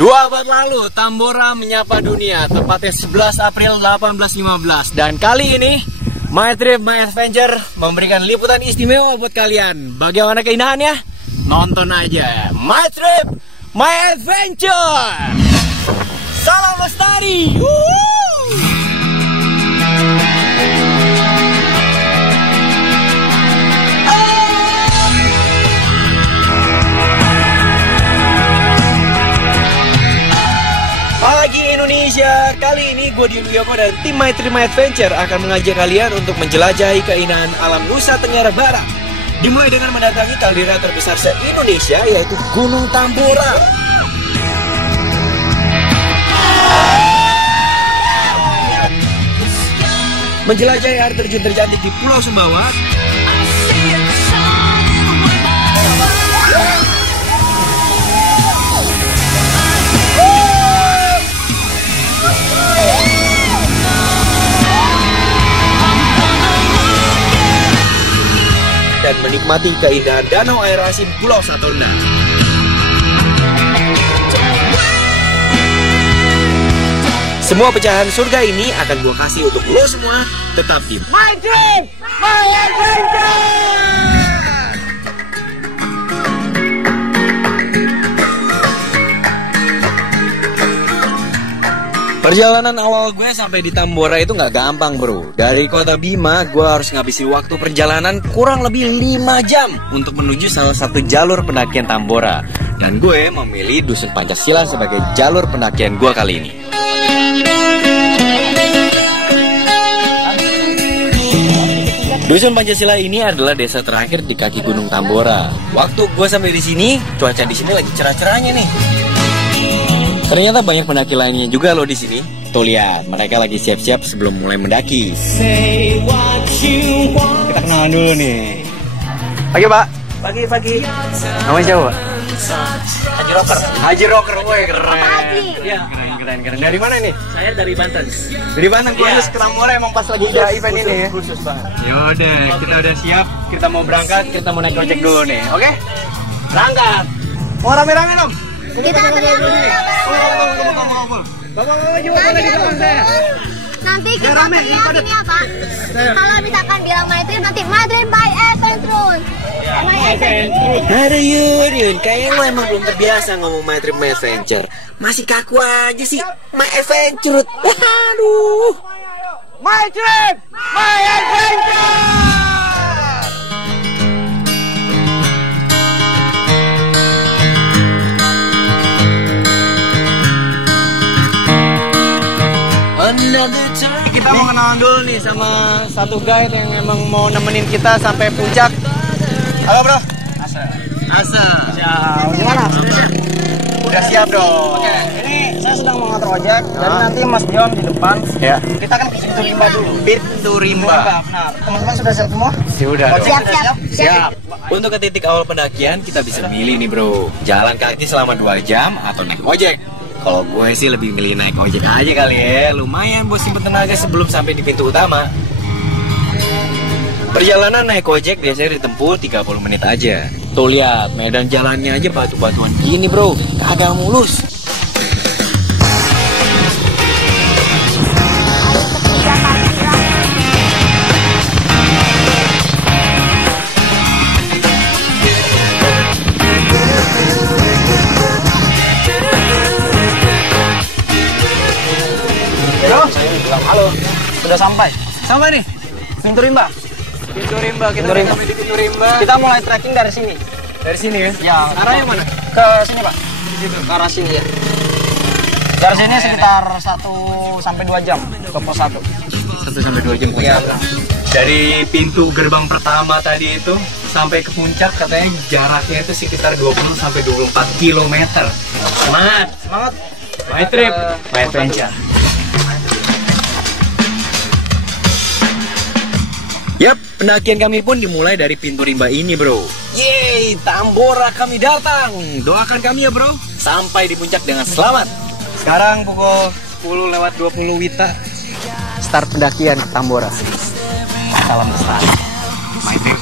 2 abad lalu, Tambora menyapa dunia, tepatnya 11 April 1815. Dan kali ini, My Trip, My Adventure memberikan liputan istimewa buat kalian. Bagaimana keindahannya? Nonton aja. My Trip, My Adventure. Salam lestari. Pagi Indonesia, kali ini gue Dion Wiyoko dan tim My Trip My Adventure akan mengajak kalian untuk menjelajahi keindahan alam Nusa Tenggara Barat. Dimulai dengan mendatangi kaldera terbesar se-Indonesia, yaitu Gunung Tambora. Menjelajahi air terjun tercantik di Pulau Sumbawa. Dan menikmati keindahan danau air asin Pulau Satonda. Semua pecahan surga ini akan gua kasih untuk lo semua. Tetap di My Trip, My Adventure. Perjalanan awal gue sampai di Tambora itu nggak gampang bro. Dari kota Bima gue harus ngabisin waktu perjalanan kurang lebih 5 jam untuk menuju salah satu jalur pendakian Tambora. Dan gue memilih Dusun Pancasila sebagai jalur pendakian gue kali ini. Dusun Pancasila ini adalah desa terakhir di kaki Gunung Tambora. Waktu gue sampai di sini, cuaca di sini lagi cerah-cerahnya nih. Ternyata banyak pendaki lainnya juga loh di sini. Tuh lihat, mereka lagi siap-siap sebelum mulai mendaki. Kita kenalan dulu nih. Pagi Pak. Pagi. Namanya siapa Pak? Haji Rocker. Haji Rocker, woi keren. Iya, keren. Dari mana nih? Saya dari Banten. Dari Banten, khusus ke Tambora emang pas lagi ada event ini ya? Khusus banget. Yaudah, kita udah siap. Kita mau berangkat, kita mau naik ojek dulu nih, oke? Berangkat. Mau rame-rame dong? Kita Bapak juga boleh di belakang saya. nanti kita teriak ini ya Pak. Kalau misalkan bilang My Trip, nanti My Trip My Adventure. My Adventure. Aduh Yun, kayaknya lo emang belum terbiasa ngomong My Trip My Adventure. Masih kaku aja sih, My Adventure. Aduh. My Trip My Adventure. Kita mau kenalan dulu nih sama satu guide yang emang mau nemenin kita sampai puncak. Halo bro. Asa. Ciao. Gimana? Udah siap dong. Oke. Ini saya sedang mengatur ojek. Dan nanti Mas Dion di depan. Ya. Kita kan ke pintu rimba dulu. Pintu rimba. Benar. Teman-teman sudah siap semua? Sudah. Siap. Untuk ke titik awal pendakian kita bisa milih nih bro. Jalan kaki selama 2 jam atau naik ojek. Kalau gue sih lebih milih naik ojek aja kali ya. Lumayan buat simpen tenaga sebelum sampai di pintu utama. Perjalanan naik ojek biasanya ditempuh 30 menit aja. Tuh lihat, medan jalannya aja batu-batuan gini bro. Kagak mulus. Halo. Sudah sampai. Sama nih. Pintu rimba. Pintu rimba, kita udah sampai di pintu rimba. Kita mulai trekking dari sini. Dari sini ya? Ya. Arahnya mana? Ke sini Pak. Gitu. Ke arah sini ya. Dari sini sekitar 1 sampai 2 jam ke pos 1. 1 sampai 2 jam Iya. Dari pintu gerbang pertama tadi itu sampai ke puncak katanya jaraknya itu sekitar 20 sampai 24 km. Semangat. Semangat. My Trip, My Adventure. Yap, pendakian kami pun dimulai dari pintu rimba ini bro. Yeay, Tambora kami datang. Doakan kami ya bro, sampai di puncak dengan selamat. Sekarang pukul 10:20 Wita. Start pendakian ke Tambora. Salam lestari. My Trip.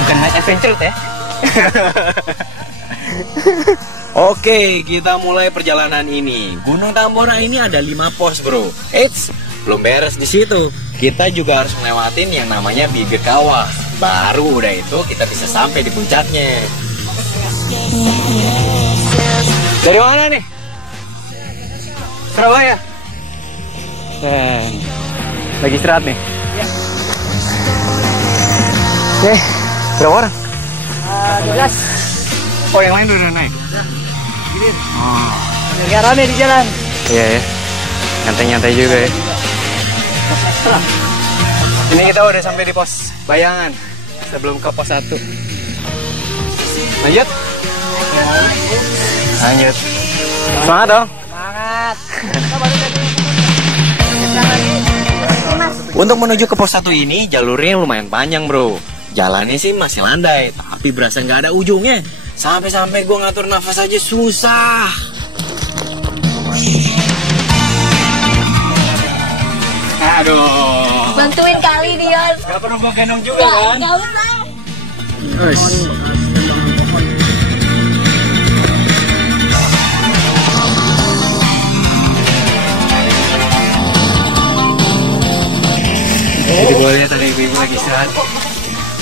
Bukan My Adventure ya. Oke, kita mulai perjalanan ini. Gunung Tambora ini ada 5 pos, bro. Eits, belum beres di situ. Kita juga harus melewatin yang namanya bibir kawah. Baru udah itu kita bisa sampai di puncaknya. Dari mana nih? Surabaya. Lagi istirahat nih. Oke, berapa orang? 12. Oh, yang lain udah naik? Oh. Nggak rame di jalan. Iya ya, nyantai-nyantai juga ya. Ini kita udah sampai di pos Bayangan sebelum ke pos 1. Lanjut. Lanjut. Semangat dong. Semangat. Untuk menuju ke pos 1 ini jalurnya lumayan panjang, bro. Jalannya sih masih landai, tapi berasa nggak ada ujungnya. Sampai-sampai gue ngatur nafas aja susah. Aduh. Bantuin kali Dion. Gak perlu gue gendong juga kan? Gak usah. Jadi gue lihat ada ibu-ibu lagi istirahat.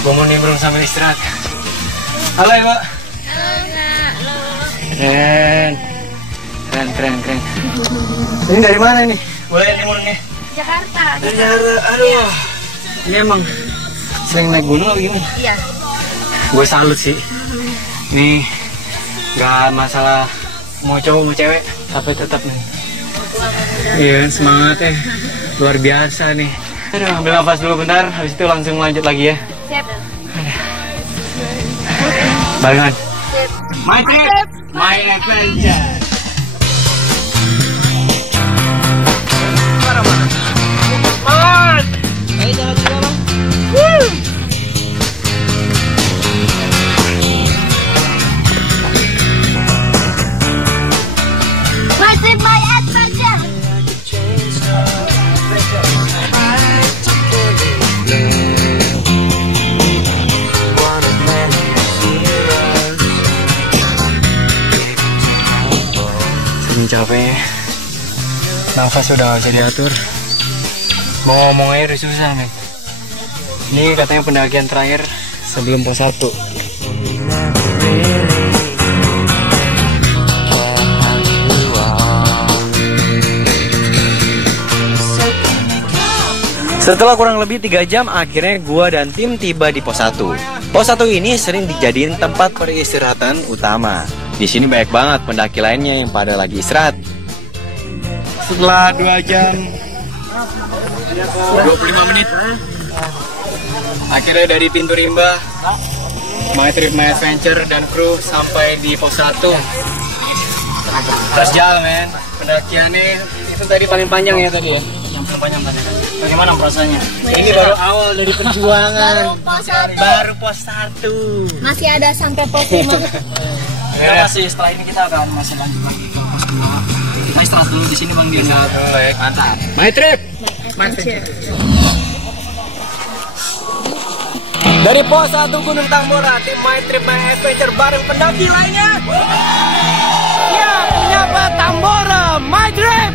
Gue mau nimbrung sambil istirahat. Halo ibu. Halo Kak. Keren. Ini dari mana nih? Boleh nimbrungnya? Jakarta. Dari Jakarta. Aduh. Ini emang sering naik gunung atau gimana? Iya. Gue salut sih. Nih gak masalah mau cowok mau cewek, tapi tetap nih. Iya semangat ya. Luar biasa nih. Aduh, ambil nafas dulu bentar, habis itu langsung lanjut lagi ya. Siap. Barengan. Sip. My trip, my adventure. Ayo jalan juga bang. My trip, my adventure. Saking capek, nafas udah gak bisa diatur. Mau ngomong aja udah susah nih. Ini katanya pendakian terakhir sebelum pos 1. Setelah kurang lebih 3 jam, akhirnya gua dan tim tiba di pos 1. Pos 1 ini sering dijadiin tempat peristirahatan utama. Di sini banyak banget pendaki lainnya yang pada lagi istirahat. Setelah 2 jam 25 menit, akhirnya dari pintu rimba, My Trip My Adventure dan kru sampai di pos 1. Terus jalan men, pendakiannya itu tadi paling panjang ya tadi ya. Yang panjang tadi. Bagaimana perasaannya? Ini baru awal dari perjuangan. Baru Baru pos pos 1. 1. Masih ada sampai pos 5. Ya, masih setelah ini kita akan masih lanjut lagi ke pos 2. Kita istirahat dulu di sini bang Dion. Istirahat dulu ya. Mantap. My Trip. Dari pos 1 Gunung Tambora, tim My Trip My Adventure bareng pendaki lainnya. Ya, menyapa Tambora, My Trip.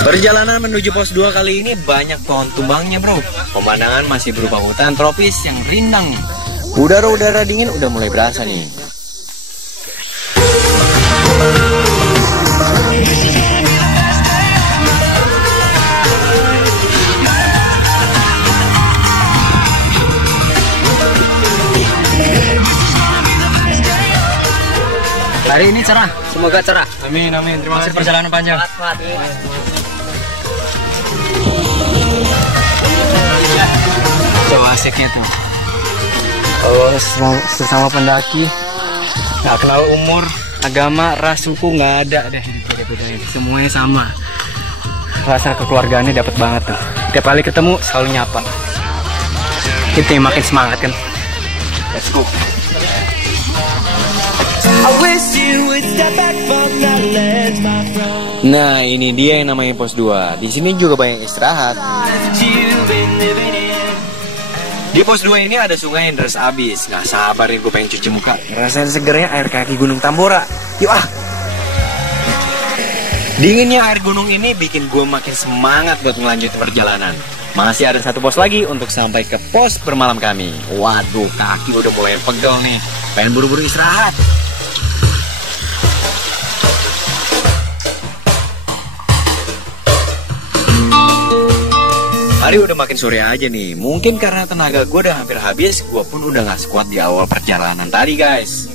Perjalanan menuju pos 2 kali ini banyak pohon tumbangnya bro. Pemandangan masih berupa hutan tropis yang rindang. Udara-udara dingin udah mulai berasa nih. Hari ini cerah. Semoga cerah. Amin, amin. Terima kasih. Perjalanan panjang. Coba asiknya tuh. Oh, sesama pendaki, nggak kenal umur, agama, ras, suku, nggak ada deh. Semuanya sama. Rasa kekeluargaannya dapat banget tuh. Tiap kali ketemu selalu nyapa. Kita yang makin semangat kan. Let's go. Nah, ini dia yang namanya pos 2. Di sini juga banyak istirahat. Di pos 2 ini ada sungai yang deras abis. Nggak sabar nih gue pengen cuci muka. Rasain segernya air kaki Gunung Tambora. Yuk ah. Dinginnya air gunung ini bikin gue makin semangat buat melanjutkan perjalanan. Masih ada satu pos lagi untuk sampai ke pos bermalam kami. Waduh, kaki udah mulai pegel nih. Pengen buru-buru istirahat. Hari udah makin sore aja nih. Mungkin karena tenaga gue udah hampir habis, gue pun udah gak sekuat di awal perjalanan tadi, guys.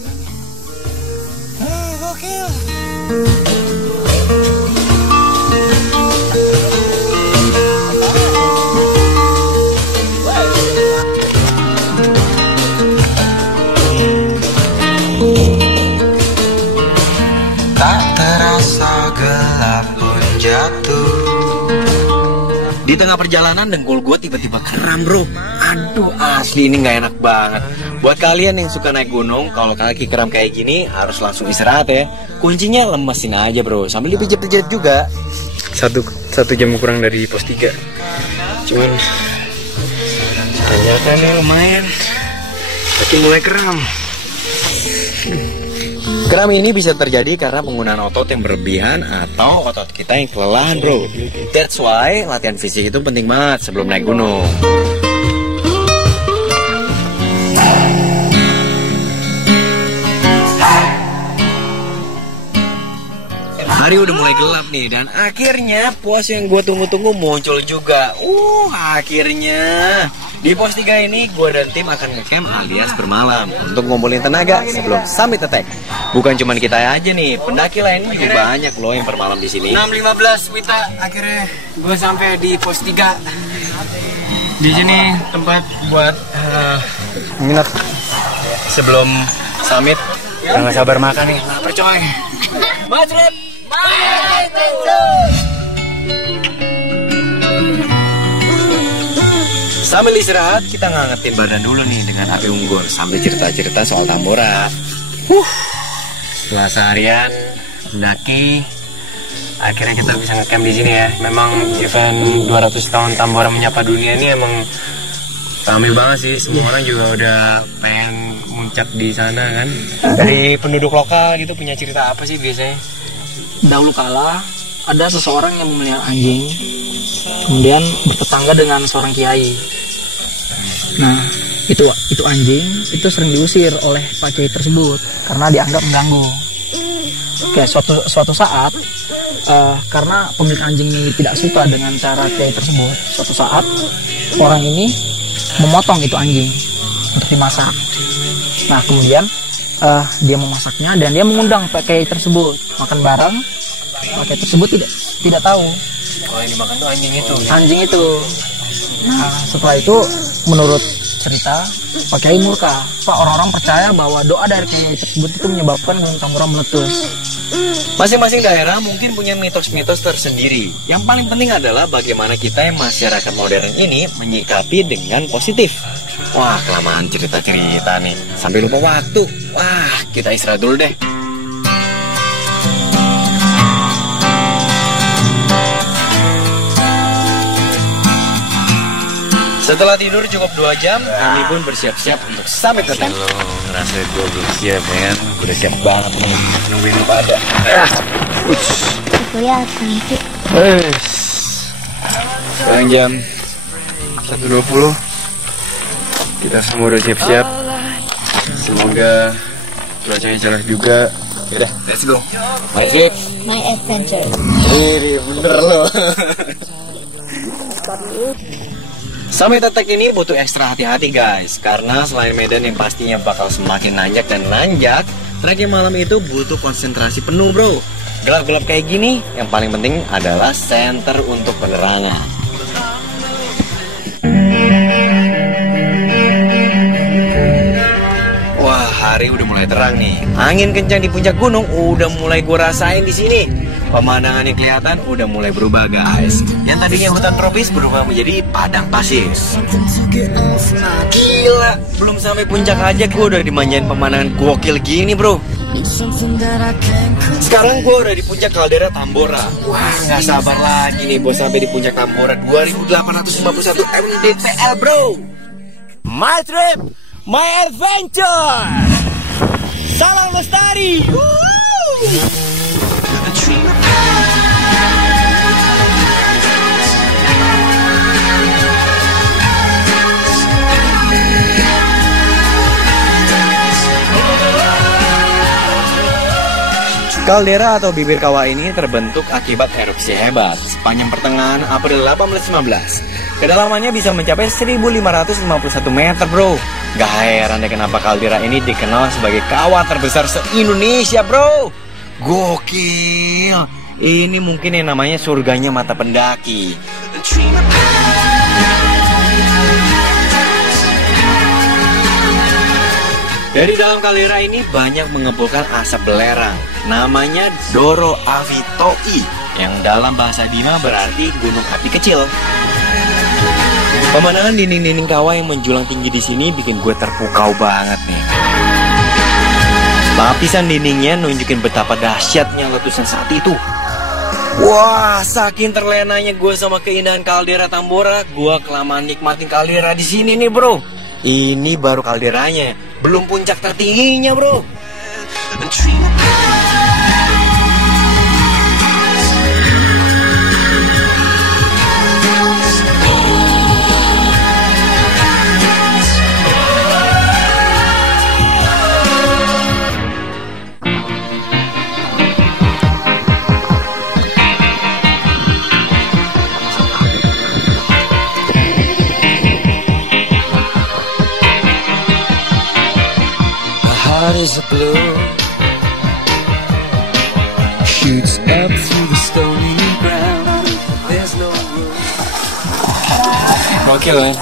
Tak terasa gelap pun jatuh. Di tengah perjalanan dengkul gue tiba-tiba kram, bro. Aduh, asli ini nggak enak banget. Buat kalian yang suka naik gunung, kalau kaki kram kayak gini harus langsung istirahat ya. Kuncinya lemesin aja, bro, sambil dipijat-pijat juga. Satu jam kurang dari pos 3. Cuman tanjakan nih lumayan. Kaki mulai kram. Kram ini bisa terjadi karena penggunaan otot yang berlebihan atau otot kita yang kelelahan, bro. That's why latihan fisik itu penting banget sebelum naik gunung. Hari udah mulai gelap nih dan akhirnya pos yang gue tunggu-tunggu muncul juga. Akhirnya di pos 3 ini gue dan tim akan ngecamp alias bermalam untuk ngumpulin tenaga sebelum summit attack. Bukan cuma kita aja nih, pendaki lain juga banyak loh yang bermalam di sini. 6.15 Wita, akhirnya gue sampai di pos 3. Di sini tempat buat nginep sebelum summit. Udah gak sabar makan nih, lapar coy. Madrid. Sambil istirahat, kita ngangetin badan dulu nih dengan api unggun sambil cerita-cerita soal Tambora. Setelah seharian mendaki, akhirnya kita bisa ngecamp di sini ya. Memang event 200 tahun Tambora Menyapa Dunia ini emang ramai banget sih. Semua orang juga udah pengen muncak di sana kan. Dari penduduk lokal gitu punya cerita apa sih biasanya? Dahulu kala ada seseorang yang memelihara anjing, kemudian bertetangga dengan seorang kiai. Nah, itu anjing itu sering diusir oleh Pak Kiai tersebut karena dianggap mengganggu. Oke, suatu saat karena pemilik anjing ini tidak suka dengan cara Kiai tersebut, suatu saat orang ini memotong itu anjing untuk dimasak. Nah, kemudian dia memasaknya dan dia mengundang Pak Kiai tersebut makan bareng. Pak Kiai tersebut tidak tahu. Oh, yang dimakan tuh anjing itu. Nah, setelah itu menurut cerita Pak Kiai murka. Pak, orang-orang percaya bahwa doa dari Kiai tersebut itu menyebabkan Gunung Tambora meletus. Masing-masing daerah mungkin punya mitos-mitos tersendiri. Yang paling penting adalah bagaimana kita yang masyarakat modern ini menyikapi dengan positif. Wah, kelamaan cerita-cerita nih. Sampai lupa waktu. Wah, kita istirahat dulu deh. Setelah tidur cukup 2 jam, kami pun bersiap-siap untuk summit attack. Lo ngerasa gue belum siap ya kan? Udah siap banget nih, nungguin lu pada. Kelihatan sih. Sekarang jam 1.20. Kita semua udah siap-siap. Semoga cuacanya cerah juga. Yaudah, let's go. My trip, My adventure. ini bener loh. Summit attack ini butuh ekstra hati-hati guys, karena selain medan yang pastinya bakal semakin nanjak dan nanjak, Trekking malam itu butuh konsentrasi penuh, bro. Gelap-gelap kayak gini, yang paling penting adalah senter untuk penerangan. Wah, hari udah mulai terang nih. Angin kencang di puncak gunung udah mulai gue rasain di sini. Pemandangannya kelihatan udah mulai berubah, guys. Yang tadinya hutan tropis berubah menjadi padang pasir. Gila, belum sampai puncak aja gue udah dimanjain pemandangan gokil gini, bro. Sekarang gue udah di puncak kaldera Tambora. Wah, nggak sabar lagi nih bos sampai di puncak Tambora 2851 mdpl, bro. My trip, my adventure. Salam lestari. Kaldera atau bibir kawah ini terbentuk akibat erupsi hebat sepanjang pertengahan April 1815. Kedalamannya bisa mencapai 1551 meter, bro. Gak heran deh kenapa kaldera ini dikenal sebagai kawah terbesar se-Indonesia, bro. Gokil. Ini mungkin yang namanya surganya mata pendaki. Dari dalam kaldera ini banyak mengepulkan asap belerang. Namanya Doro Avitoi, yang dalam bahasa Bima berarti gunung api kecil. Pemandangan dinding-dinding kawah yang menjulang tinggi di sini bikin gue terpukau banget nih. Lapisan dindingnya nunjukin betapa dahsyatnya letusan saat itu. Wah, saking terlenanya gue sama keindahan kaldera Tambora, gue kelamaan nikmatin kaldera di sini nih, bro. Ini baru kalderanya, belum puncak tertingginya, bro. Is a blue shoots up through the stony ground. There's no room. Gokil, man.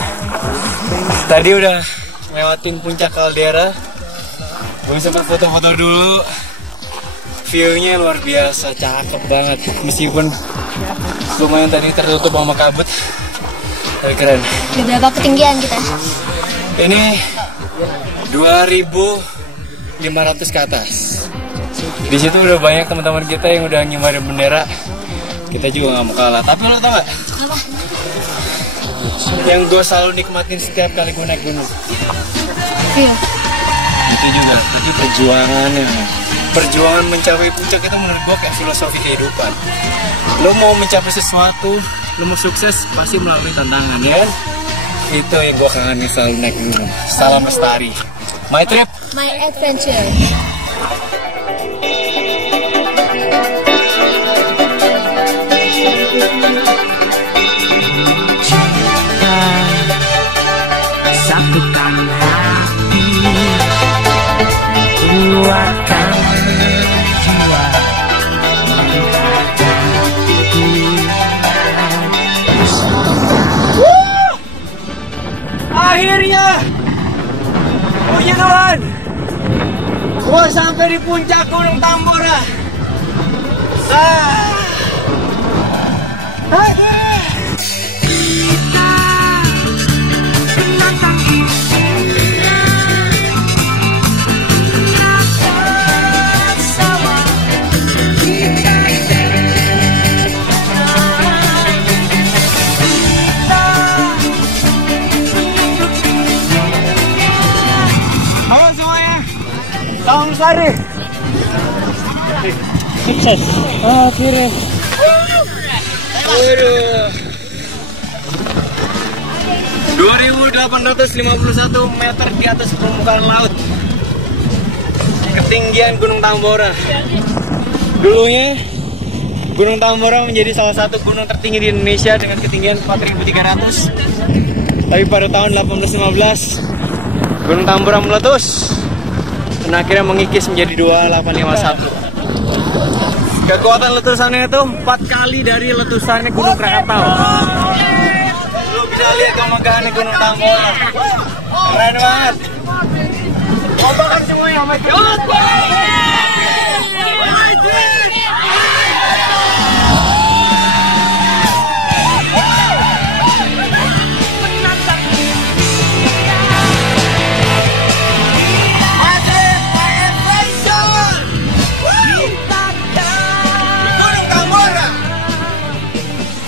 Tadi udah lewatin puncak kaldera. Gue sempat foto-foto dulu. View-nya luar biasa, cakep banget. Meskipun lumayan tadi tertutup sama kabut, tapi keren. Di berapa ketinggian kita? Ini 2500 ke atas. Di situ udah banyak teman-teman kita yang udah ngibarin bendera. Kita juga nggak mau kalah. Tapi lo tau gak? Apa? Yang gue selalu nikmatin setiap kali gue naik gunung. Iya. Itu juga. Itu perjuangannya. Perjuangan mencapai puncak itu menurut gue kayak filosofi kehidupan. Lo mau mencapai sesuatu, lo mau sukses pasti melalui tantangan, ya kan? Itu yang gue kangenin selalu naik gunung. Salam lestari. My trip, My adventure. Satukan hati, kuatkan jiwa. akhirnya, puji Tuhan, gue sampai di puncak Gunung Tambora. Halo semuanya, salam lestari. Sukses. Akhirnya. Waduh. 2851 meter di atas permukaan laut. Ketinggian Gunung Tambora. Dulunya Gunung Tambora menjadi salah satu gunung tertinggi di Indonesia dengan ketinggian 4.300. Tapi pada tahun 1815 Gunung Tambora meletus. dan akhirnya mengikis menjadi 2851. Kekuatan letusannya itu 4 kali dari letusannya Gunung Krakatau. Lu bisa lihat kemegahannya Gunung Tambora. Keren banget. Kompak semuanya, oh my god.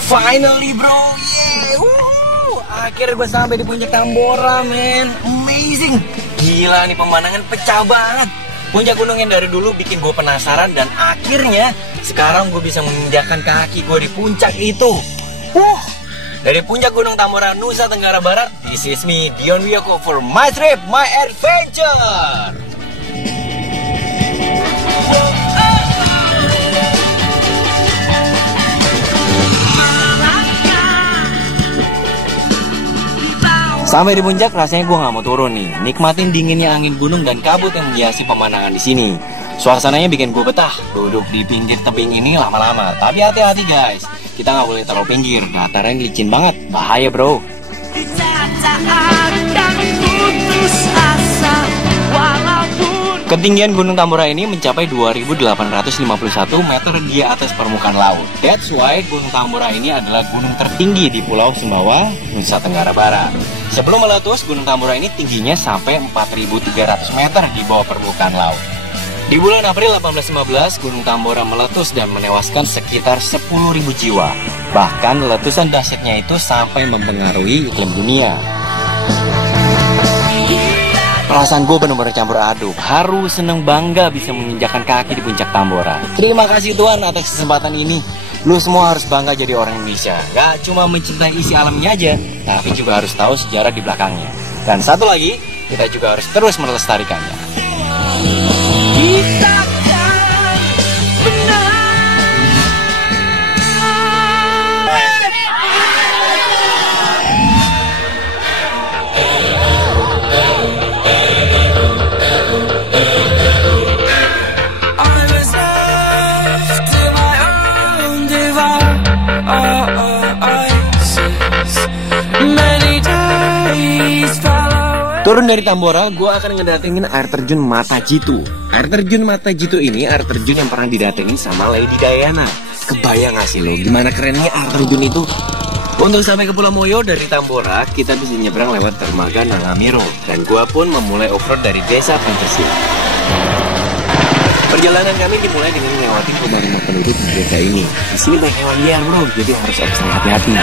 Finally bro, yeah, akhirnya gue sampai di puncak Tambora, man, amazing. Gila nih pemandangan pecah banget. Puncak gunung yang dari dulu bikin gue penasaran dan akhirnya sekarang gue bisa menginjakkan kaki gue di puncak itu. Dari puncak Gunung Tambora, Nusa Tenggara Barat, this is me, Dion Wiyoko for my trip, my adventure. Sampai di puncak rasanya gue nggak mau turun nih, nikmatin dinginnya angin gunung dan kabut yang menghiasi pemandangan di sini. Suasananya bikin gue betah, duduk di pinggir tebing ini lama-lama. Tapi hati-hati guys, kita nggak boleh terlalu pinggir, datarannya licin banget, bahaya bro. Ketinggian Gunung Tambora ini mencapai 2.851 meter di atas permukaan laut. That's why Gunung Tambora ini adalah gunung tertinggi di Pulau Sumbawa, Nusa Tenggara Barat. Sebelum meletus, Gunung Tambora ini tingginya sampai 4.300 meter di bawah permukaan laut. Di bulan April 1815, Gunung Tambora meletus dan menewaskan sekitar 10.000 jiwa. Bahkan letusan dahsyatnya itu sampai mempengaruhi iklim dunia. Perasaan gue benar-benar campur aduk, haru, seneng, bangga bisa menginjakkan kaki di puncak Tambora. Terima kasih Tuhan atas kesempatan ini. Lu semua harus bangga jadi orang Indonesia. Gak cuma mencintai isi alamnya aja, tapi juga harus tahu sejarah di belakangnya. Dan satu lagi, kita juga harus terus melestarikannya. Turun dari Tambora, gue akan ngedatengin air terjun Mata Jitu. Air terjun Mata Jitu ini air terjun yang pernah didatengin sama Lady Diana. Kebayang gak sih lo gimana kerennya air terjun itu? Untuk sampai ke Pulau Moyo dari Tambora, kita bisa nyebrang lewat dermaga Nangamiro. Dan gue pun memulai off-road dari desa Pancasila. Perjalanan kami dimulai dengan melewati rumah-rumah penduduk di desa ini. Di sini banyak hewan liar bro, jadi harus ekstra hati-hati.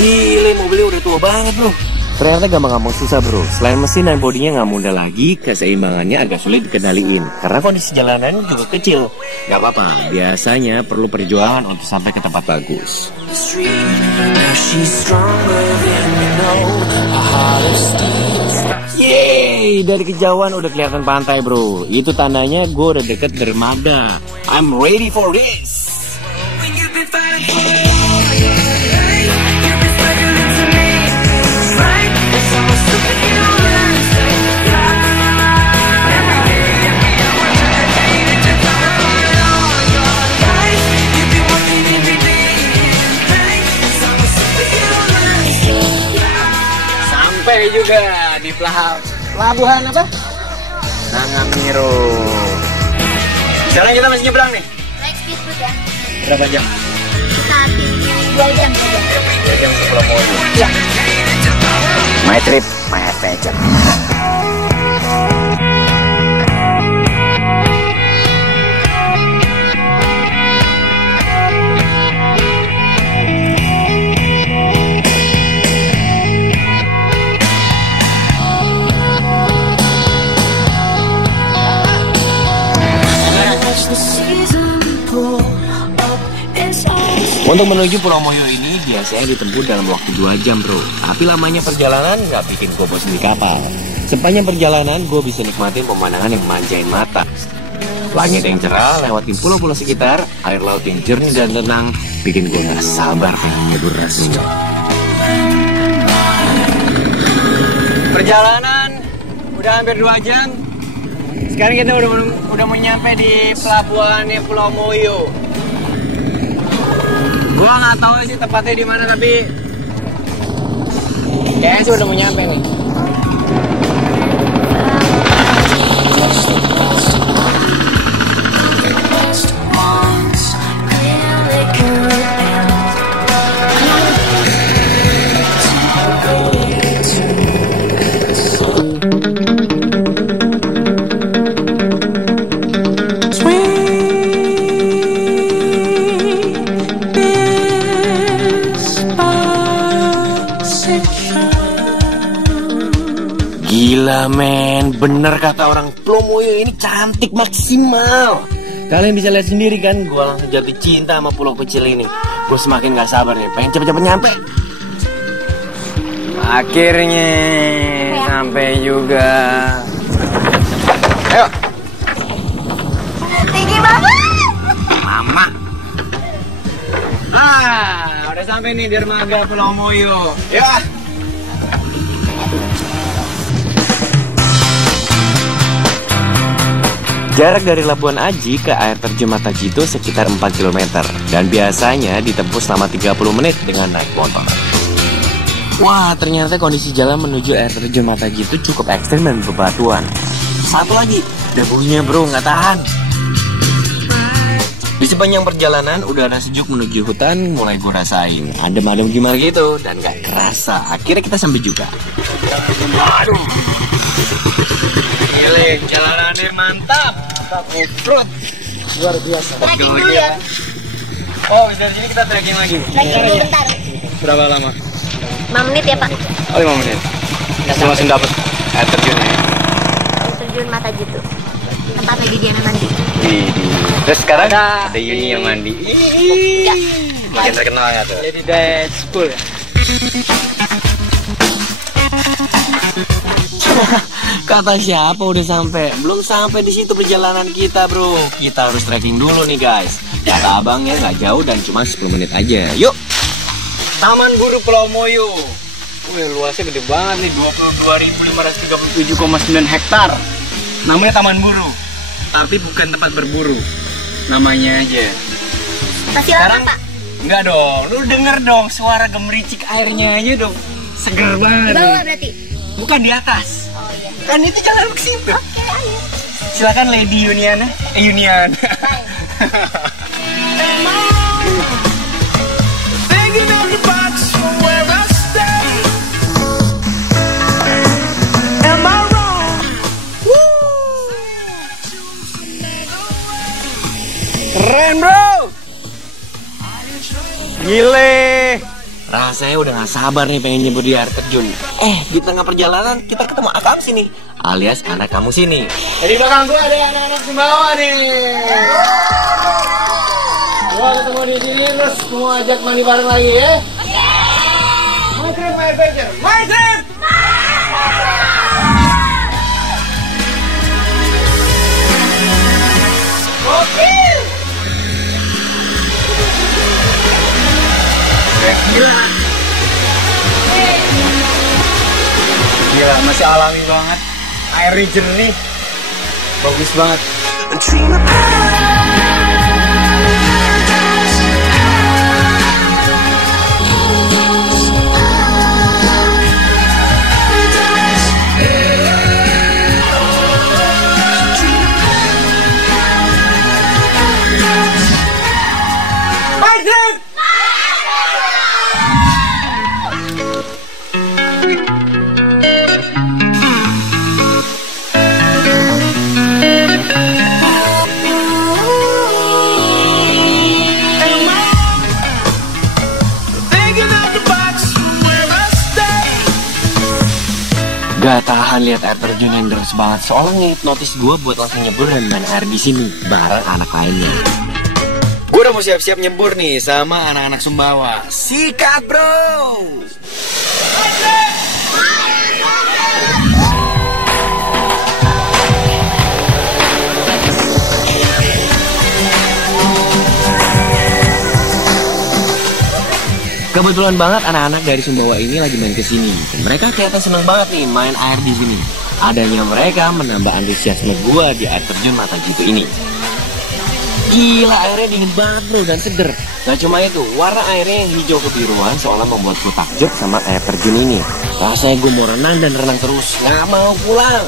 Gile, mobilnya udah tua banget bro. Ternyata gampang-gampang susah bro. Selain mesin dan bodinya nggak mudah lagi, keseimbangannya agak sulit dikendaliin karena kondisi jalanan juga kecil. Gak apa-apa, biasanya perlu perjuangan untuk sampai ke tempat bagus. Yeay, dari kejauhan udah kelihatan pantai bro. Itu tandanya gue udah deket dermaga. I'm ready for this. Sampai juga di pelabuhan apa? Nangamiro. Sekarang kita masih nyebrang nih. Naik speedboat ya. Berapa jam? Kita 2 jam. 2 jam ke Pulau Moyo. Ya. My trip, my adventure. Untuk menuju Pulau Moyo ini biasanya ditempuh dalam waktu 2 jam bro. Tapi lamanya perjalanan nggak bikin gue bosan di kapal. Sepanjang perjalanan gue bisa nikmatin pemandangan yang manjain mata. Langit yang cerah, lewatin pulau-pulau sekitar, air laut yang jernih dan tenang, bikin gue gak sabar pengen nyebur rasanya. Perjalanan udah hampir 2 jam. Sekarang kita udah mau nyampe di pelabuhannya Pulau Moyo. Gua nggak tahu sih tepatnya di mana, tapi kayaknya sih udah mau nyampe nih. Gila men, bener kata orang, Pulau Moyo ini cantik maksimal. Kalian bisa lihat sendiri kan, gue langsung jatuh cinta sama pulau kecil ini. Gue semakin gak sabar nih, pengen cepet-cepet nyampe. Akhirnya sampai juga. Ayo. Tinggi banget. Mama. Udah sampai nih di dermaga Pulau Moyo. Ya. Jarak dari Labuan Aji ke air terjun Mata Jitu sekitar 4 km dan biasanya ditempuh selama 30 menit dengan naik motor. Wah, ternyata kondisi jalan menuju air terjun Mata Jitu cukup ekstrim dan bebatuan. Satu lagi, dagunya bro nggak tahan. Di sepanjang perjalanan udara sejuk menuju hutan mulai gue rasain. Adem-adem gimana gitu dan gak kerasa. Akhirnya kita sampai juga. Aduh. Gile, jalanannya mantap. Off-road. Luar biasa. Trekking dulu ya. Oh, dari sini kita trekking lagi. Trekking dulu bentar. Berapa lama? 5 menit ya Pak. Oh, 5 menit. Kita langsung dapat air terjunnya. Air terjun Mata Jitu. Tempat lagi Diana mandi. Terus sekarang ada Yuni yang mandi. Makin terkenal ya tuh. Jadi dance school ya. Kata siapa udah sampai? Belum sampai di situ perjalanan kita, bro. Kita harus trekking dulu nih, guys. Kata abangnya nggak jauh dan cuma 10 menit aja. Yuk. Taman Buru Pulau Moyo. Wih, luasnya gede banget nih, 22.537,9 hektar. Namanya Taman Buru. Tapi bukan tempat berburu. Namanya aja. Masih lama Pak? Enggak dong. Lu denger dong suara gemericik airnya aja dong. Seger banget. Bawah berarti? Bukan di atas. Oh iya. Kan itu jalan ke situ. Oke, ayo. Silakan Lady Yuniana. Yunian. Keren bro. Gile. Rasanya udah gak sabar nih pengen nyebur di air terjun. Di tengah perjalanan kita ketemu Akam sini, alias anak kamu sini. Di belakang gua ada anak-anak Sumbawa nih. Gua ketemu di sini terus mau ajak mandi bareng lagi ya. My Trip, My Adventure. My Trip. Gila. Gila, masih alami banget. Airnya jernih. Bagus banget. Gak tahan lihat air terjun yang deras banget. Soalnya hipnotis gue buat langsung nyebur dan main air di sini bareng anak lainnya. Gue udah mau siap-siap nyebur nih sama anak-anak Sumbawa. Sikat bro. Kebetulan banget anak-anak dari Sumbawa ini lagi main ke sini. Mereka kelihatan seneng banget nih main air di sini. Adanya mereka menambah antusiasme gua di air terjun Mata Jitu ini. Gila, airnya dingin banget bro dan seger. Gak cuma itu, warna airnya yang hijau kebiruan seolah membuatku takjub sama air terjun ini. Rasanya gue mau renang dan renang terus, gak mau pulang.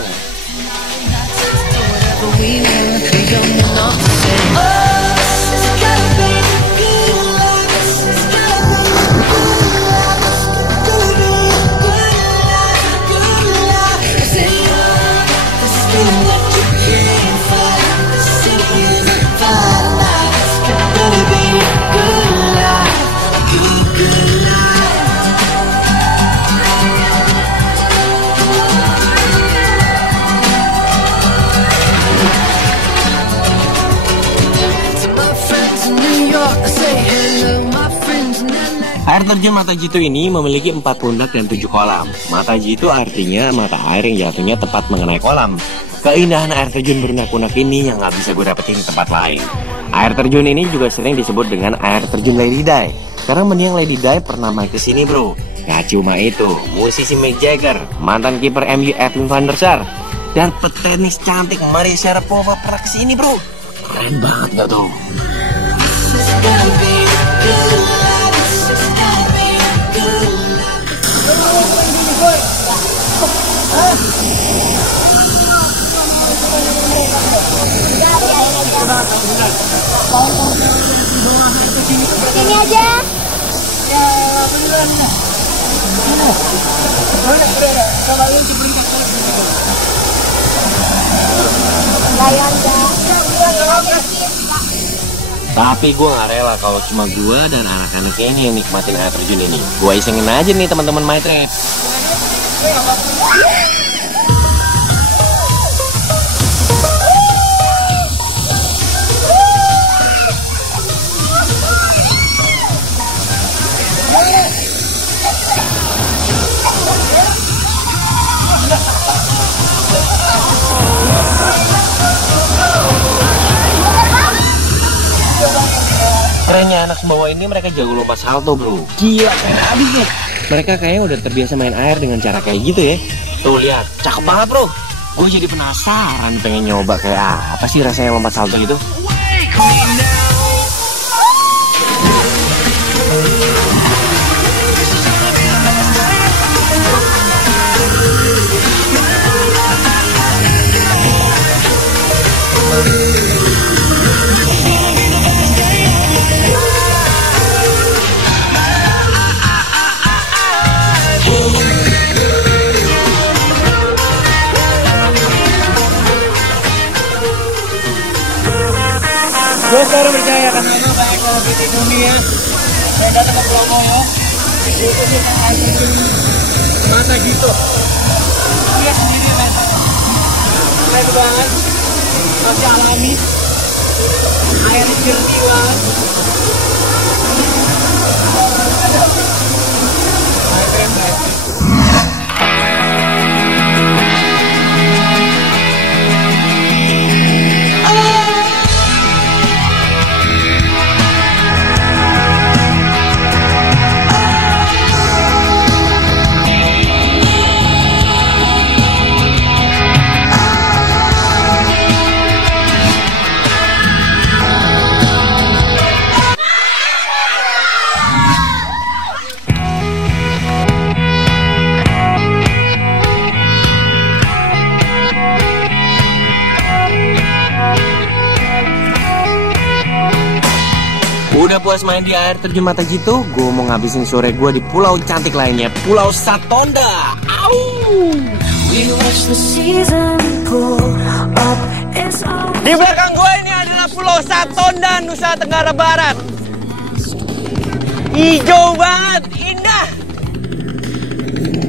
Air terjun Mata Jitu ini memiliki 4 pundak dan 7 kolam. Mata Jitu artinya mata air yang jatuhnya tepat mengenai kolam. Keindahan air terjun berunak-unak ini yang gak bisa gue dapetin di tempat lain. Air terjun ini juga sering disebut dengan air terjun Lady Di, karena mendiang Lady Di pernah main kesini bro. Gak cuma itu, musisi Mick Jagger, mantan kiper MU Edwin van der Sar, dan petenis cantik Maria Sharapova pernah kesini bro. Keren banget gak tuh? Sini aja. Tapi gue gak rela kalau cuma gue dan anak-anak ini yang nikmatin air terjun ini. Gue isengin aja nih teman-teman My Trip. Kerennya anak Sumbawa ini mereka jago lompat salto bro. Gila, keren abis nih. Mereka kayaknya udah terbiasa main air dengan cara kayak gitu ya. Tuh lihat, cakep banget bro. Gue jadi penasaran pengen nyoba kayak apa sih rasanya lompat salto itu. Gue sekarang percaya karena memang banyak selebriti dunia yang datang ke Pulau Moyo. Itu sih air terjun Mata Jitu. Lihat sendiri men, keren banget, masih alami, air jernih banget. Keren banget. Udah puas main di air terjun Mata Jitu, gue mau ngabisin sore gue di pulau cantik lainnya, Pulau Satonda. Di belakang gue ini adalah Pulau Satonda, Nusa Tenggara Barat. Hijau banget, indah.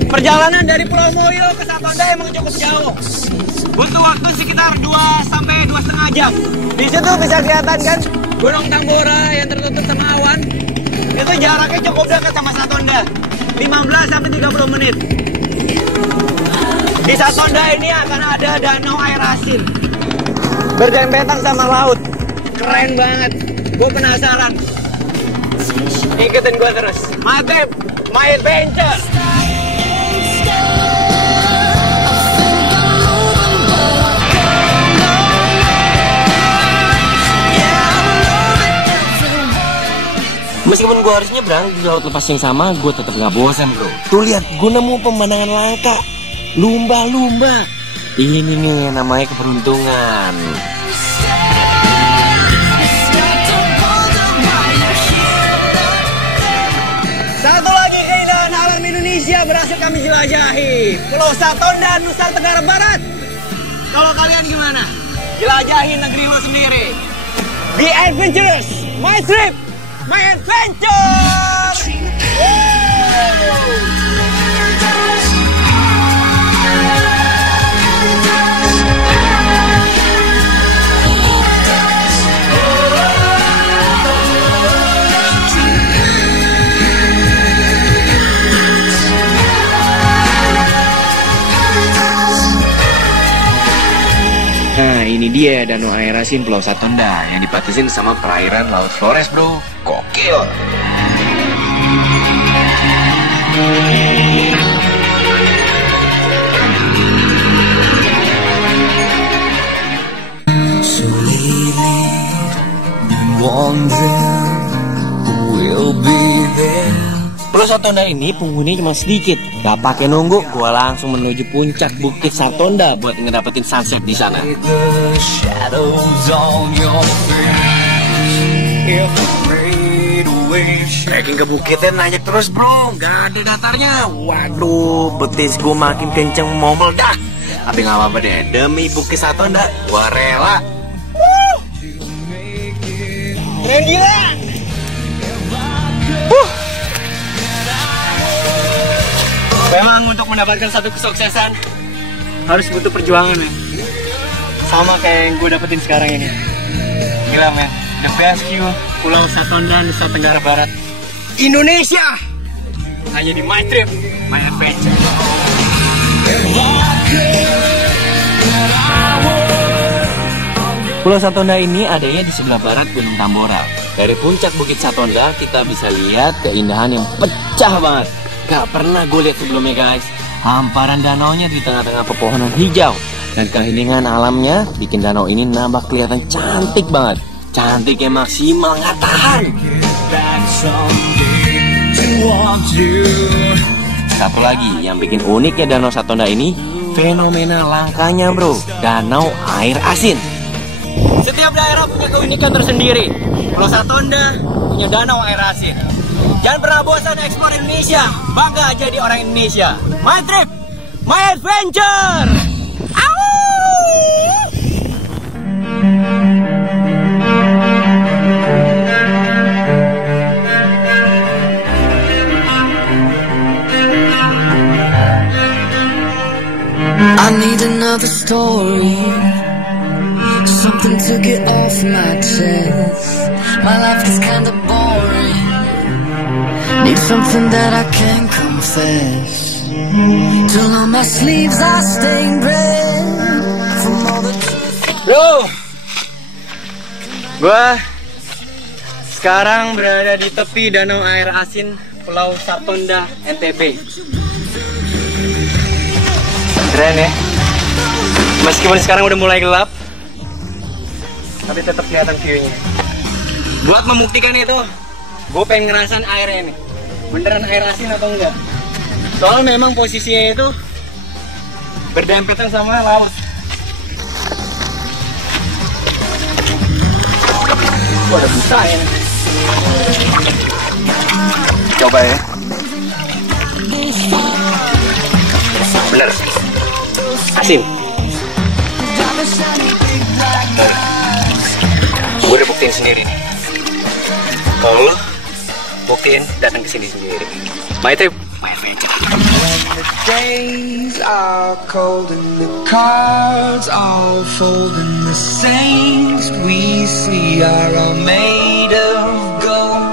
Perjalanan dari Pulau Moyo ke Satonda emang cukup jauh. Butuh waktu sekitar 2 sampai 2,5 jam. Di situ bisa kelihatan kan Gunung Tambora yang tertutup sama awan. Itu jaraknya cukup dekat sama Satonda, 15 sampai 30 menit. Di Satonda ini akan ada danau air asin berdempetan sama laut. Keren banget. Gue penasaran. ikutin gue terus. My trip, my adventure. Meskipun gue harus nyebrang di laut lepas yang sama, gue tetap gak bosan bro. Tuh lihat, gue nemu pemandangan langka, lumba-lumba. Ini nih namanya keberuntungan. Satu lagi keindahan alam Indonesia berhasil kami jelajahi. Pulau Satonda, Nusa Tenggara Barat. Kalau kalian gimana? Jelajahi negeri lo sendiri. Be adventurous, my trip. My adventure! Nah, ini dia danau air asin Pulau Satonda yang dibatasin sama perairan Laut Flores, bro. Gokil. So lately, wondering who will be there. Pulau Satonda ini penghuni cuma sedikit. Gak pakai nunggu, gua langsung menuju puncak Bukit Satonda buat ngedapetin sunset di sana. Trekking ke bukitnya nanjak terus bro, gak ada datarnya. Waduh, betis gua makin kenceng mau meledak. Tapi gak apa-apa deh, demi Bukit Satonda gua rela. Keren gila. Memang untuk mendapatkan satu kesuksesan harus butuh perjuangan men. Sama kayak yang gue dapetin sekarang ini. Gila men, the best view Pulau Satonda, Nusa Tenggara Barat, Indonesia. Hanya di My Trip, My Adventure. Pulau Satonda ini adanya di sebelah barat Gunung Tambora. Dari puncak Bukit Satonda kita bisa lihat keindahan yang pecah banget. Gak pernah gue lihat sebelumnya guys. Hamparan danaunya di tengah-tengah pepohonan hijau. Dan keheningan alamnya bikin danau ini nambah kelihatan cantik banget. Cantiknya maksimal, gak tahan. Satu lagi yang bikin uniknya Danau Satonda ini, fenomena langkanya bro, danau air asin. Setiap daerah punya keunikan tersendiri. Pulau Satonda punya danau air asin. Jangan pernah bosan ekspor Indonesia. Bangga jadi orang Indonesia. My Trip, My Adventure. I need another story, something to get off my chest. My life is kinda boring. Need something that I can confess. Till on my sleeves I stain red from all the truth. Bro, gua sekarang berada di tepi danau air asin Pulau Satonda, NTB. Keren ya. Meskipun sekarang udah mulai gelap, tapi tetap kelihatan view-nya. Buat membuktikan itu, gue pengen ngerasain airnya nih. Beneran air asin atau enggak? Soalnya memang posisinya itu berdempetan sama laut. Ada busa ya. Coba ya. Bener. Asin. Gue udah buktiin sendiri nih. Kalau lo buktiin datang ke sini sendiri. My Trip, My Adventure. The days are cold and the cards all fold and the saints we see are all made of gold.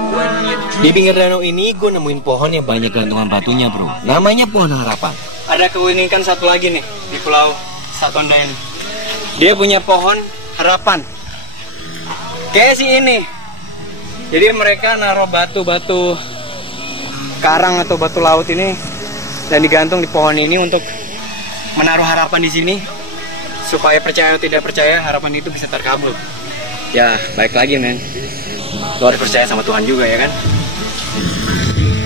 Di pinggir danau ini gue nemuin pohon yang banyak gantungan batunya bro. Namanya pohon harapan. Ada keunikan satu lagi nih di Pulau Satonda ini. Dia punya pohon harapan. Kayak si ini. Jadi mereka naruh batu-batu karang atau batu laut ini dan digantung di pohon ini untuk menaruh harapan di sini supaya percaya atau tidak percaya harapan itu bisa terkabul. Ya, baik lagi men. Lo harus percaya sama Tuhan juga ya kan?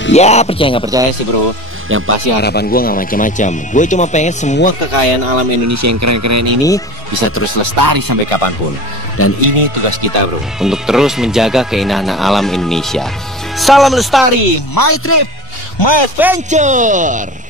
Ya percaya nggak percaya sih bro. Yang pasti harapan gue nggak macam-macam. Gue cuma pengen semua kekayaan alam Indonesia yang keren-keren ini bisa terus lestari sampai kapanpun. Dan ini tugas kita bro, untuk terus menjaga keindahan alam Indonesia. Salam lestari, my trip, my adventure.